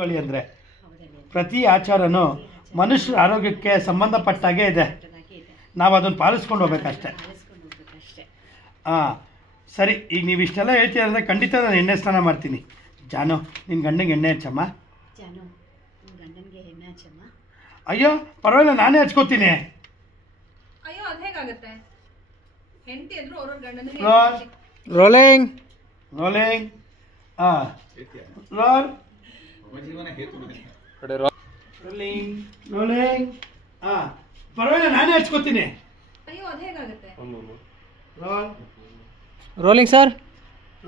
ಅಂದರೆ ಪ್ರತಿ ಆಚಾರನೂ ಮನುಷ್ಯರ ಆರೋಗ್ಯಕ್ಕೆ ಸಂಬಂಧಪಟ್ಟಾಗೆ ಇದೆ. ನಾವು ಅದನ್ನು ಪಾಲಿಸ್ಕೊಂಡು ಹೋಗ್ಬೇಕಷ್ಟೆ. ಹಾಂ, ಸರಿ. ಈಗ ನೀವು ಇಷ್ಟೆಲ್ಲ ಹೇಳ್ತೀರ ಅಂದರೆ ಖಂಡಿತ ನಾನು ಎಣ್ಣೆ ಸ್ನಾನ ಮಾಡ್ತೀನಿ. ಜಾನು, ನಿನ್ನ ಗಂಡನಿಗೆ ಎಣ್ಣೆ ಹಚ್ಚಮ್ಮ. ಅಯ್ಯೋ ಪರವಾಗಿಲ್ಲ, ನಾನೇ ಹಚ್ಕೋತೀನಿ. Rolling rolling. ಹಾಂ, ರೋಲ್ ರೋಲಿಂಗ್ ರೋಲಿಂಗ್. ಹಾಂ, ಪರವಾಗಿಲ್ಲ, ನಾನೇ ಹಚ್ಕೋತೀನಿ. Roll rolling sir.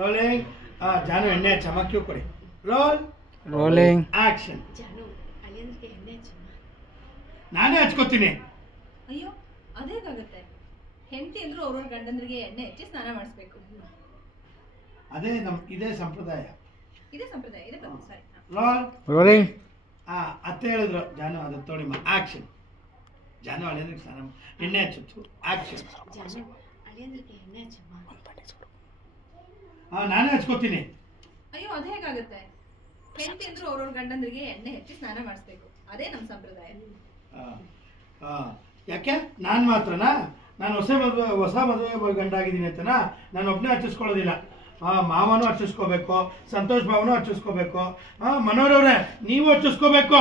ರೋಲಿಂಗ್. ಹಾಂ, ಜಾನು ಎಣ್ಣೆ ಹಚ್ಚಮ್ಮ. ಕ್ಯೂ ಕೊಡಿ. Roll rolling action. ನಾನೇ ಹಚ್ಕೋತೀನಿ. ಅಯ್ಯೋ ಅದೇಗಾಗುತ್ತೆ? ಹೆಂಡತಿ ಅಂದ್ರೂ ಅವ್ರವ್ರ ಗಂಡಂದ್ರಿಗೆ ಎಣ್ಣೆ ಹಚ್ಚಿ ಸ್ನಾನ ಮಾಡಿಸ್ಬೇಕು. ಇದೇ ಸಂಪ್ರದಾಯ. ಇದೇ ಸಂಪ್ರದಾಯ, ಇದೇ ಪದ್ಧತಿ. ಸರಿ. Roll rolling. ಹಾಂ, ಅತ್ತೆ ಹೇಳಿದ್ರು. ಜಾನು ಅದು ತೊಳಿಮ್ಮ. ಆಕ್ಷನ್. ಜಾನು ಹಳೆಯಂದ್ರಿಗೆ ಸ್ನಾನ ಎಣ್ಣೆ ಹಚ್ಚು. ಆಕ್ಷನ್. ಹಾಂ, ನಾನೇ ಹಚ್ಕೋತೀನಿ. ಅಯ್ಯೋ ಅದೇಗಾಗುತ್ತೆ? ಹೆಂಡತಿ ಅಂದ್ರೂ ಅವ್ರವ್ರ ಗಂಡಂದ್ರಿಗೆ ಎಣ್ಣೆ ಹಚ್ಚಿ ಸ್ನಾನ ಮಾಡಿಸ್ಬೇಕು. ಅದೇ ನಮ್ಮ ಸಂಪ್ರದಾಯ. ಯಾಕೆ ನಾನು ಮಾತ್ರನಾ? ನಾನು ಹೊಸ ಮದುವೆ ಗಂಡ ಆಗಿದ್ದೀನಿ ಅಂತನಾ? ನಾನು ಒಬ್ಬನೇ ಹಚ್ಚಿಸ್ಕೊಳ್ಳೋದಿಲ್ಲ. ಮಾವನೂ ಹಚ್ಚಿಸ್ಕೋಬೇಕು, ಸಂತೋಷ್ ಬಾಬುನೂ ಹಚ್ಚಿಸ್ಕೋಬೇಕು, ಮನೋರವ್ರೆ ನೀವು ಹಚ್ಚಿಸ್ಕೋಬೇಕು.